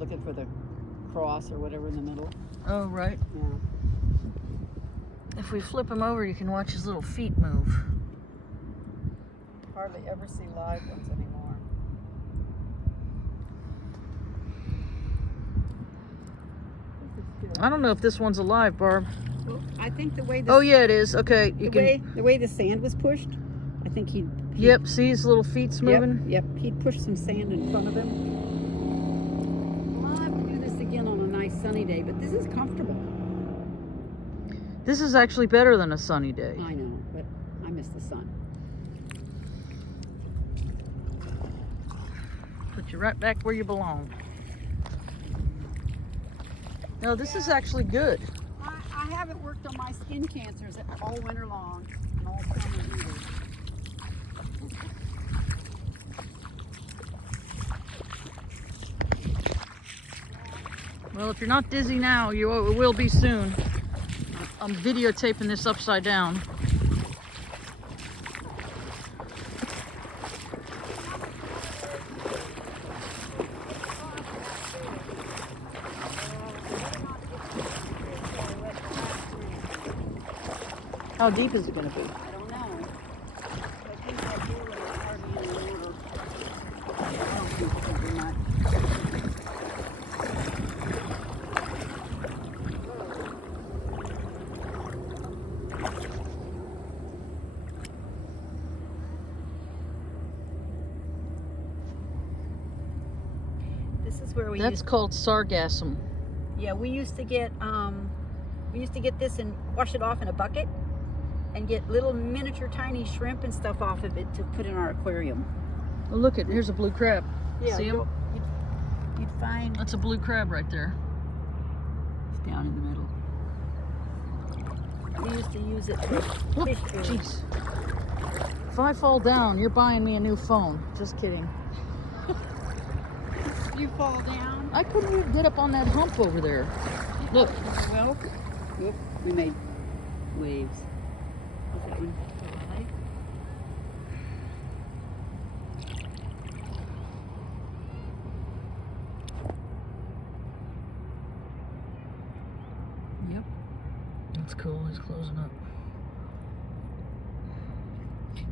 looking for the cross or whatever in the middle. Oh, right. Yeah. If we flip him over, you can watch his little feet move. Hardly ever see live ones anymore. I don't know if this one's alive, Barb. Well, I think the way the, Oh, yeah, it is. Okay, you can. the way the sand was pushed, I think he'd Yep, see his little feet's moving? Yep, he'd push some sand in front of him. I'll have to do this again on a nice sunny day, but this is comfortable. This is actually better than a sunny day. I know, but I miss the sun. Put you right back where you belong. No, this is actually good. I haven't worked on my skin cancers all winter long and all summer either. Well, if you're not dizzy now, you will be soon. I'm videotaping this upside down. How deep is it going to be? I don't know. I think I do it hardly in order. I don't think it's very much. This is where we That's called sargassum. Yeah, we used to get this and wash it off in a bucket and get little miniature tiny shrimp and stuff off of it to put in our aquarium. Oh, look, here's a blue crab. Yeah, See him? You'd find That's a blue crab right there. it's down in the middle. We used to use it for Look, fish food. jeez. If I fall down, you're buying me a new phone. Just kidding. You fall down. I couldn't even get up on that hump over there. Look. Well, whoop, we made waves. What's that one? Yep. That's cool. He's closing up.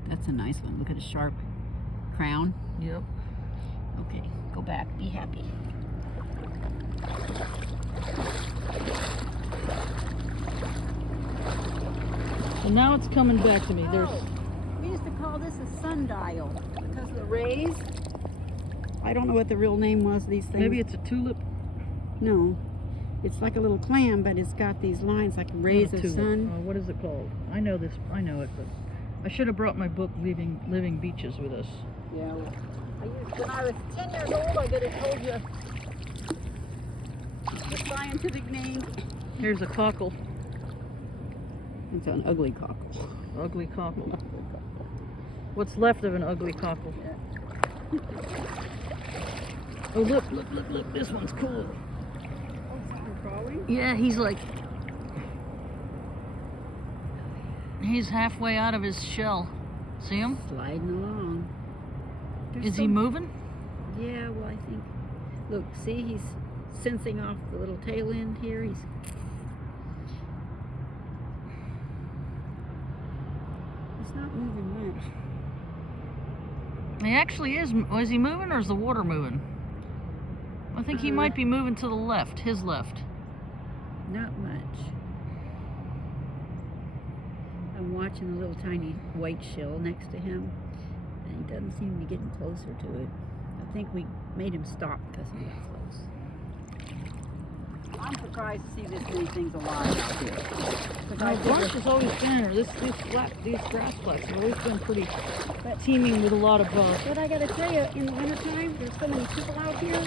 That's a nice one. Look at a sharp crown. Yep. Okay, go back. Be happy. And now it's coming back to me. There's. We used to call this a sundial because of the rays. I don't know what the real name was of these things. Maybe it's a tulip. No. It's like a little clam, but it's got these lines like rays of Tulip. sun. What is it called? I know this. I know it, but I should have brought my book, Living Beaches, with us. Yeah. When I was 10 years old, I could have told you the scientific name. Here's a cockle. It's an ugly cockle. Ugly cockle. What's left of an ugly cockle? Oh, look. This one's cool. Oh, something crawling? Yeah, he's like. He's halfway out of his shell. See him? Sliding along. Is he moving? Yeah, well, I think. Look, see, he's sensing off the little tail end here. He's. It's not moving much. He actually is. Is he moving or is the water moving? I think he might be moving to the left, his left. Not much. I'm watching a little tiny white shell next to him, and he doesn't seem to be getting closer to it. I think we made him stop because he got close. I'm surprised to see this many things alive out here. My brush has always been, or these grass flats have always been pretty teeming with a lot of But I gotta tell you, in the wintertime, there's so many people out here,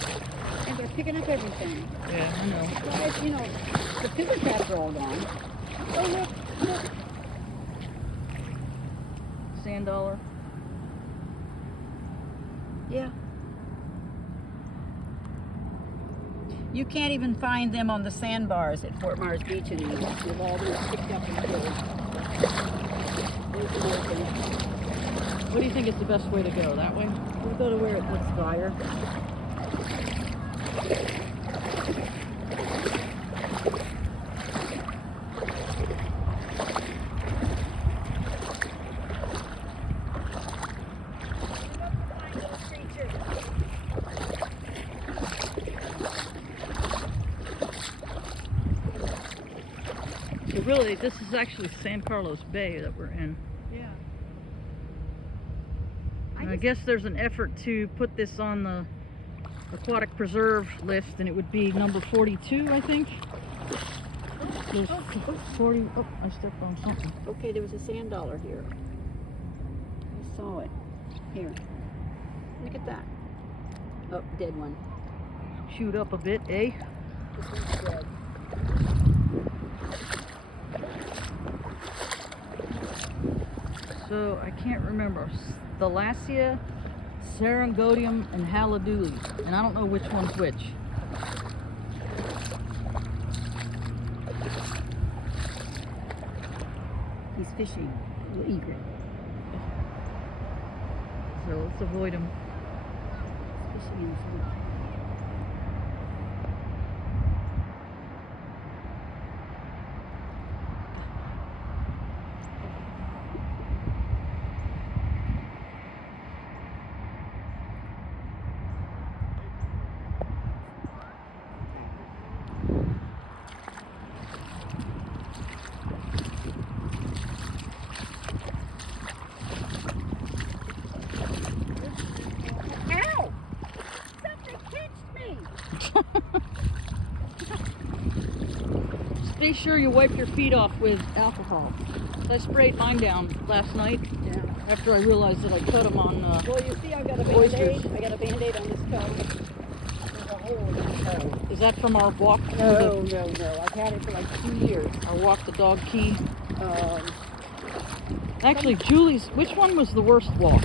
and they're picking up everything. Yeah, I know. Besides, you know, the picker cats are all gone. Oh, look. Sand dollar. Yeah. You can't even find them on the sandbars at Fort Myers Beach anymore. They've all been picked up and killed. What do you think is the best way to go? That way? We'll go to where it looks drier. Really, this is actually San Carlos Bay that we're in. Yeah. And I guess there's an effort to put this on the aquatic preserve list, and it would be number 42, I think. There's 40. Oh, I stepped on something. Okay, there was a sand dollar here. I saw it. Here. Look at that. Oh, dead one. Shoot up a bit, eh? This one's dead. So I can't remember. Thalassia, Sarangodium, and Haliduli. And I don't know which one's which. He's fishing. Egret. So let's avoid him. He's fishing in the swamp. Ow! Something pinched me! Be sure you wipe your feet off with alcohol. I sprayed mine down last night Yeah. after I realized that I cut them on. Well, you see, I've got a Oysters. Band-Aid. I got a Band-Aid on this toe. There's a hole in the toe. Is that from our walk? No. I've had it for like 2 years. Our walk the dog key. Um, Actually, Julie's. Which one was the worst walk?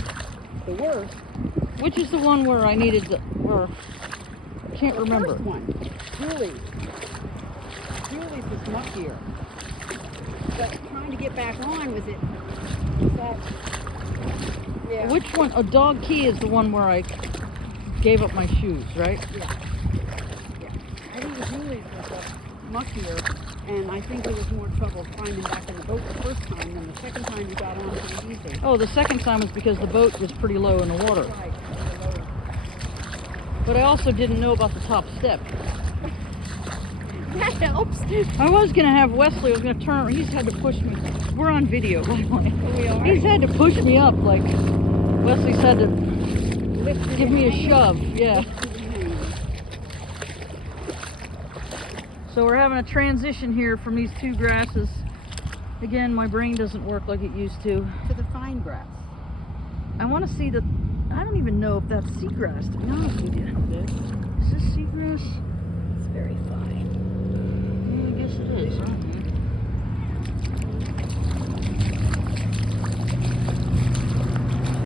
the worst. Which is the one where I needed the? Where I can't remember. First one. Julie's was muckier. But trying to get back on with it. That, yeah. Which one? A dog key is the one where I gave up my shoes, right? Yeah. I think Julie's was muckier, and I think there was more trouble finding back in the boat the first time than the second time you got on pretty easy. Oh, the second time was because the boat was pretty low in the water. Right. But I also didn't know about the top step. That helps. I was gonna have Wesley. I was gonna turn. He's had to push me. We're on video, by the way. We are. He's had to push me up. Like Wesley's had to give me a shove. Yeah. So we're having a transition here from these two grasses. Again, my brain doesn't work like it used to. To the fine grass. I want to see the. I don't even know if that's seagrass. To be honest with you, is this seagrass? It's very fine.